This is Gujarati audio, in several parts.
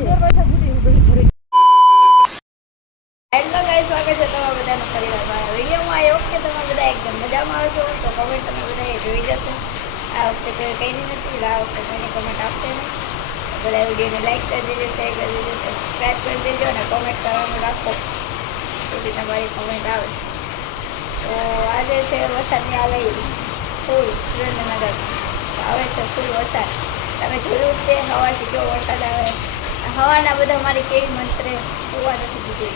હેલો ગાઈસ, સ્વાગત છે તમારા બધાનું પરિવારમાં વિડીયોમાં. આઈ હોપ કે તમે બધા એકદમ મજામાં આવશો. તો કમેન્ટ તમે બધા જોઈ જશે. આ વખતે કોઈ કંઈ નથી, આ વખતે કોઈને કમેન્ટ આપશે નહીં. બધા વિડીયોને લાઈક કરી દેજો, શેર કરી દેજો, સબસ્ક્રાઈબ કરી દેજો અને કમેન્ટ કરવાનું રાખો તેથી તમારી કમેન્ટ આવે. તો આજે છે વરસાદની આગાહી ફૂલ સુરેન્દ્રનગર આવે છે, ફૂલ વરસાદ. તમે જોયું છે હવાથી કેવો વરસાદ આવે. હવાના બધા મારી કેવી મંત્રે હોવા નથી દીધી.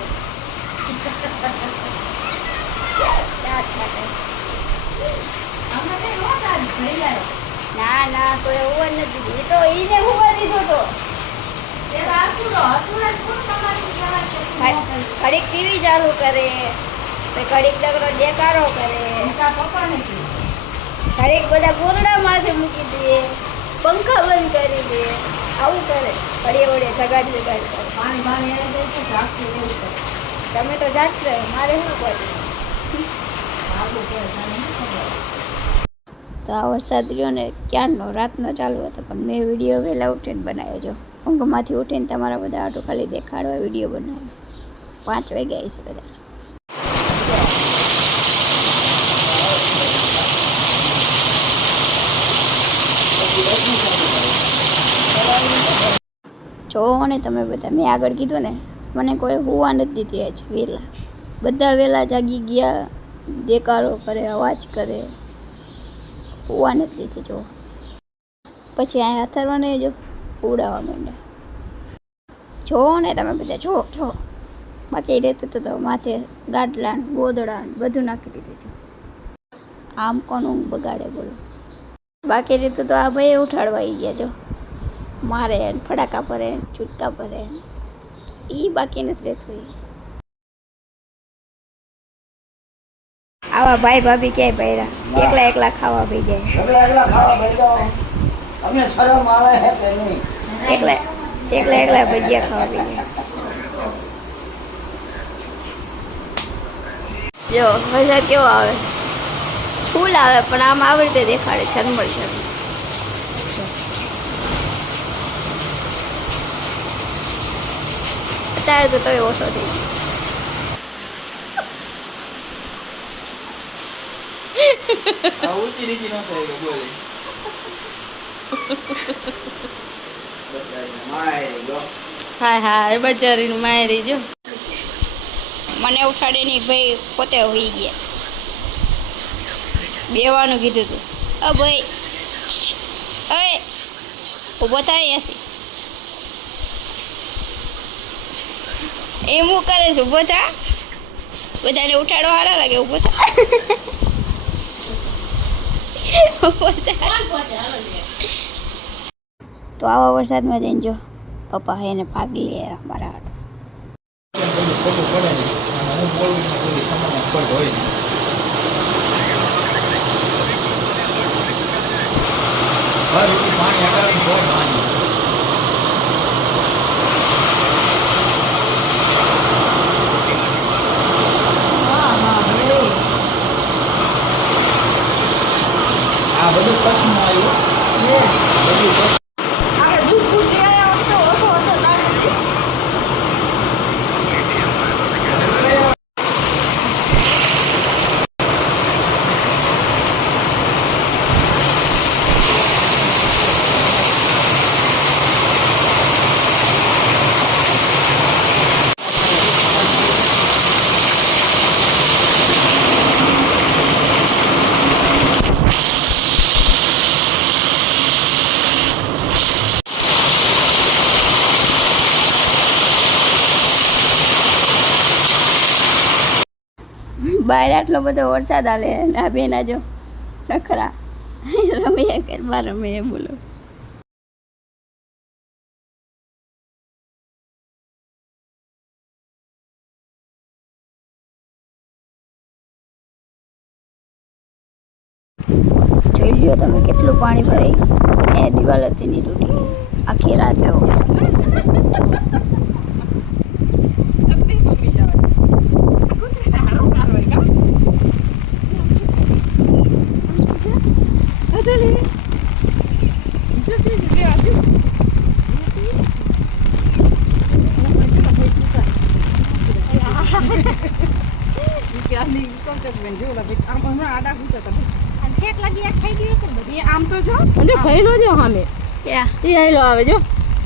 ના ના કોઈ હોવા નથી દીધું. એ તો એને હોવા દીધો તો ઘડીક ટીવી ચાલુ કરે, ઘડીક દગડો દેકારો કરે, ઘડીક બધા ગોદડા માથે મૂકી દે, પંખા બંધ કરી દે, આવું કરે. ઘડીએ વળીએ જગાડ કરે. તમે તો જાગશો, મારે શું કરવું? તો આ વરસાદ રહ્યો ને ક્યારનો રાતનો ચાલુ હતો, પણ મેં વિડીયો વહેલા ઉઠીને બનાવ્યો. જો ઊંઘમાંથી ઉઠીને તમારા બધા આટો ખાલી દેખાડવા વિડીયો બનાવ્યો. 5 વાગ્યા છે કદાચ. જો ને તમે બધા, મેં આગળ કીધું ને, મને કોઈ હોવા નથી દીધી. આજ વહેલા બધા વહેલા જાગી ગયા, દેકારો કરે, અવાજ કરે, હોવા નથી દીધી. જો પછી અહીંયા અથરવાને જો ઉડાવવા માંડ્યા. જો ને તમે બધા, જો જો બાકી રહેતું તો માથે ગાડલા ગોદડા બધું નાખી દીધું છે. આમ કોણ ઊંઘ બગાડે બોલો? બાકી રહેતું તો આ ભાઈ ઉઠાડવા આવી ગયા. જો મારે ફડાકા ભરે, છૂટકા ભરે, એ બાકી નથી રહેતું. આવા ભાઈ ભાભી ક્યાંય ભર્યા? એકલા એકલા ખાવા ભઈ જાય. એકલા એકલા ભજીયા ખાવા ભઈ જાય. જો વરસાદ કેવો આવે, ફૂલ આવે, પણ આમ આવી રીતે દેખાડે છરમળ છરમળ. અત્યારે તો તોય ઓછો થઈ ગયો. હા હા, એ બજારીનું મારી જો મને ઉઠાડે નહીં ભાઈ, પોતે હોઈ ગયા. બેવાનું કીધું તું. ભાઈ હવે ઊભો થાય ત્યાંથી. એમ હું કરે છે? ઊભો થા. બધાને ઉઠાડો સારા લાગે. ઊભો થા. તો આવા વરસાદમાં જઈને જો પપ્પા એને ભાગ લે મારા હાથ. આ બધું કચ્છમાં આવ્યું. બહાર આટલો બધો વરસાદ હાલે, આ બેના જો નખરા રમીએ કે બાર રમીએ બોલો. જોઈ લ્યો તમે કેટલું પાણી ભરાઈ. એ દિવાલ હતી ની તૂટી ગઈ. આખી રાત એવો કે આની કોમ ચક બેન જો લા આમ હમણાં આડા પૂછતા હતા અને છેક લગી એક થઈ ગયું છે ને બધી. એ આમ તો જો અને ભઈનો જો સામે ક્યાં એ આયલો આવે જો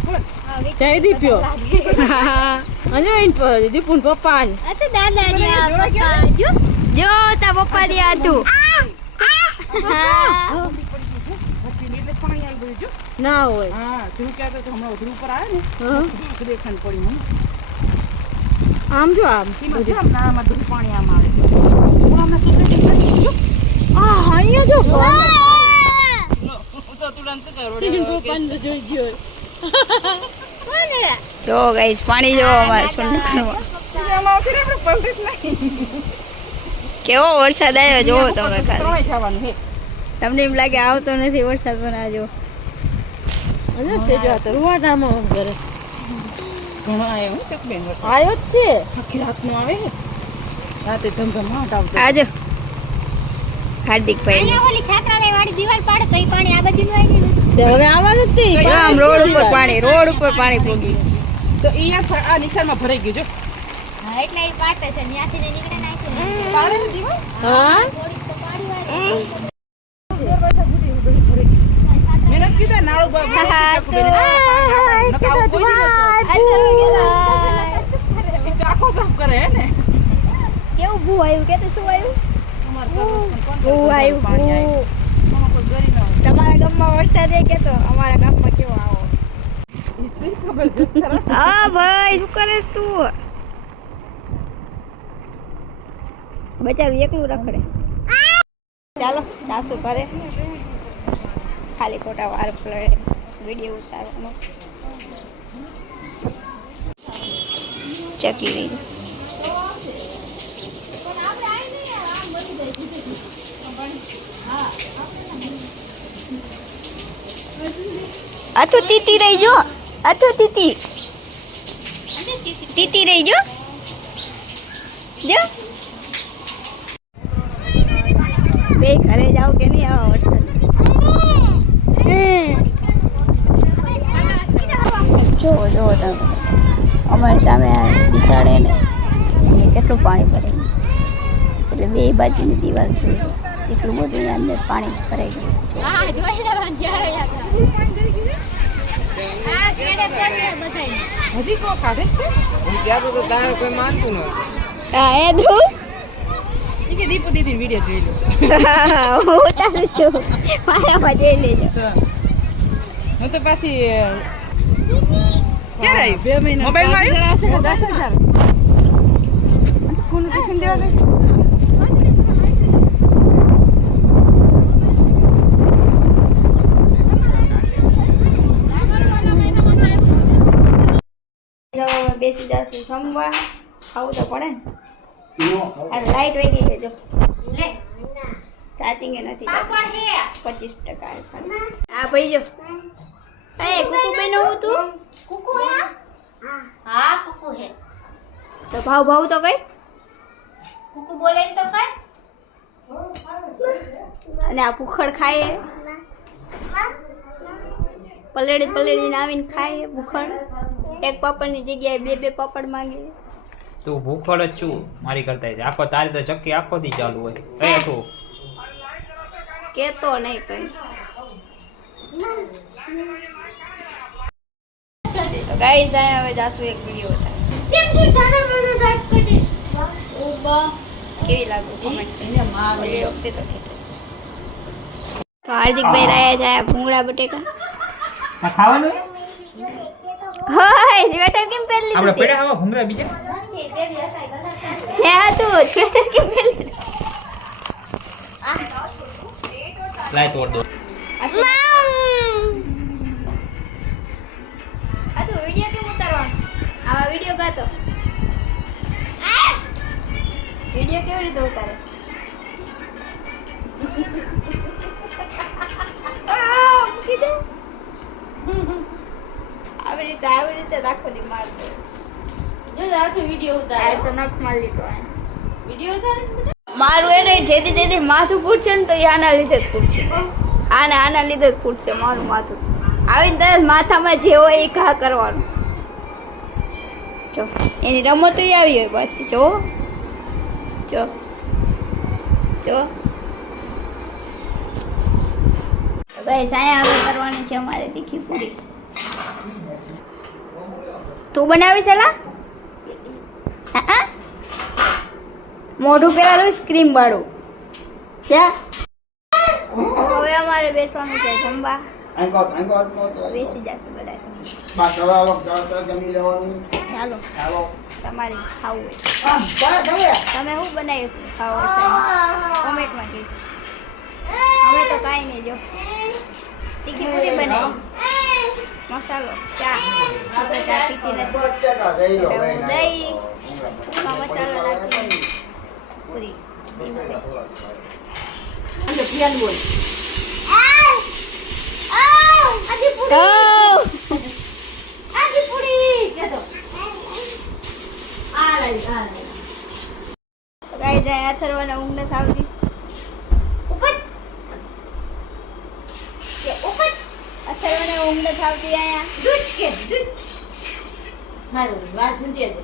હા, વેચી જય દીપ્યો અને દીપુન પપ્પા ને આ તો દાદાની આ પપ્પા જો જો તા પપ્પા દે હતું પછી એટલે પાણી આવી ગયું જો ના હોય હા ધ્રુવ કહેતો તો હમણાં ધ્રુવ ઉપર આવે ને હા. દેખાણ પડી મને આમ જો આમ એમાં જો આમ નાળામાં ધ્રુવ પાણી આમ આવે હું અમે સોસાયટી કરી જો આ અહીંયા જો તો તુરંત શું કરો પપ્પાને તો જોઈ ગયો જો ગાઈસ પાણી જો અમારે સુંદરમાં આમાં ફિર આપણે પલટીશ નહીં કેવો વરસાદ આવ્યો જોવો તમે ખાલી ત્રણેય જવાનું હે તમને એમ લાગે આવતો નથી વરસાદ પણ આ જો અને સેજો આ તો રૂવાટામાં આમ કરે ઘણો આવ્યો હું ચક બેન આયો જ છે આખી રાતનો આવે હે રાતે ધમધમાટ આવતો આજો હાર્દિકભાઈ અહીંયા ઓલી છાત્રાલય વાળી દીવાલ પાડે તો ઈ પાણી આ બાજુનું આવી ગયું. તે હવે આવવાનું જ તે જો આમ રોડ ઉપર પાણી પોગી તો અહીંયા આ નિશાળમાં ભરાઈ ગયું જો હા એટલે ઈ પાડે છે ત્યાંથી ને નીકળે નાખે પાણી દીવા હા થોડીક તો પાડી વાળી મેં નથી કીધું નાળું ચકુ બેન આખો સાફ કરે હે ને કેવું ભૂ આવ્યું કે શું આવ્યું ભૂ આવ્યું પાણી ભૂ આમાં કોઈ ગરી ન હોય તમારા ગામમાં વરસાદ કે તો અમારા ગામમાં કેવો આવો ખબર છે હા ભાઈ શું કરે તું બચારું એકલું રખડે ચાલો સાસુ કરે ખાલી ખોટા વાર પલળે વિડીયો ઉતારવાનો ચકી રહી આથું તીતી રહી જો આથું તીતી રહી જો બે ઘરે જાવ કે નહીં આવો વરસાદ જોવો જોવો તમે અમારી સામે આ બિસાડે ને અહીંયા કેટલું પાણી ભરાઈ ગયું એટલે બે બાજુની દિવાલ થઈ ગઈ એટલું બધું અહીંયા અંદર પાણી ભરાઈ ગયું હા જોઈ લેવાનું જ્યારે યાદ આવે. હા કેડે પડે બધાય હજી કો કાઢે છે હું કહેતો તો તારે કોઈ માનતું નહોતું હા એ ધ્રુવ ઈ કે દીપુ દીદી વિડિયો જોઈ લો હું ઉતારું છું મારામાં જોઈ લેજો હું તો પાછી ક્યારે આવી 2 મહિના મોબાઈલમાં આવ્યું 10,000 ફોન ટિફિન દેવા દે બેસી જશું જમવા ખાવું તો પડે ને આ લાઈટ વહી ગઈ છે જો લે ચાર્જિંગ એ નથી પાપડ હે 25% હા ભાઈ જો એ કુકુ બેન હું તું કુકુ હે હા કુકુ હે તો ભાવ તો કઈ કુકુ બોલે તો કર અને આ ભૂખડ ખાય પલેડીને આવીને ખાય ભૂખડ એક પાપડની જગ્યાએ બે પાપડ માંગે તું ભૂખડ જ છું મારી કરતા આખો તારી તો ચક્કી આખો દી ચાલુ હોય કઈ તું કેતો નહીં કઈ તો ગાઈસ આયા હવે જાસુ એક વિડિયો કેમ તું ચાલો મને રાઈટ કરી દે ઉબા કેવી લાગુ કમેન્ટ વિડિયો વખતે તો હાર્દિકભાઈ રહ્યા છે ભૂંગળા બટેકા ખાવાનું હાય સ્વેટર કેમ પહેરી આપણે લીધું પેડા આવા ભૂંગળા બીજા હે હા તું સ્વેટર કેમ પહેરી લીધું લાય તોડ દો આ તો વિડિયો કેમ ઉતારવાનો આવા વિડિયો ગાતો વિડિયો કેવી રીતે ઉતારે આવી રીતે રાખો દી મારતો જો આખી વિડિયો આ ઉતારે તો નખ મારી લીધો આ વિડિયો ઉતારે મારું એને જેથી માથું પૂછશે ને તો એ આના લીધે જ પૂછશે આના લીધે જ પૂછશે મારું માથું આવીને તરત માથામાં જે હોય એ ઘા કરવાનું જો એની રમતો આવી હોય પાછી જો જો જો ભાઈ સાયા હવે કરવાની છે અમારે તીખી પૂરી. તું બનાવી સલા? હા મોઢું પેલા લો સ્ક્રીમ વાળું જા. હવે અમારે બેસવાનું છે જમવા. બેસી જશું બધા ચાલો તમારે ખાવું હોય તમે શું બનાવ્યું ખાવા કોમેન્ટમાં કીધું. અમે તો કાંઈ નહીં જો તીખી પૂરી બનાવી મસાલો ચા હું તો ચા પીતી નથી એટલે હું દહીં મસાલો નાખી પૂરી અંદર પેલું હોય આજી પૂરી કે તો આ લઈ ગાઈ જાય અથર્વાને ઊંઘ નથી આવતી. ઉપર કે ઉપર અથર્વાને ઊંઘ નથી આવતી અહીંયા. દૂધ કે દૂધ હારું વાત જુંડી દે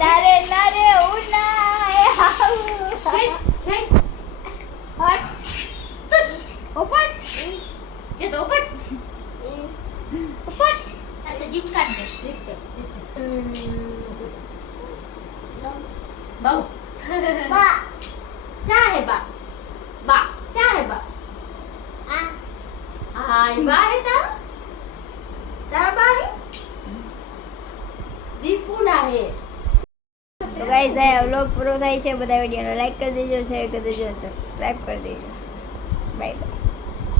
લારે લારે ઉના એ આવું હે હે હટ ઉપર કે તો ઉપર ઉપર આ તો જીપ કાઢ દે બહુ બા क्या है बा बा क्या है बा આ हाय बा है तारा तारा बा है दीपुना है તો ગાઈઝ આ વ્લોગ પૂરો થાય છે. બધા વિડીયોને લાઈક કરી દેજો, શેર કરી દેજો, સબસ્ક્રાઈબ કરી દેજો. Bye bye.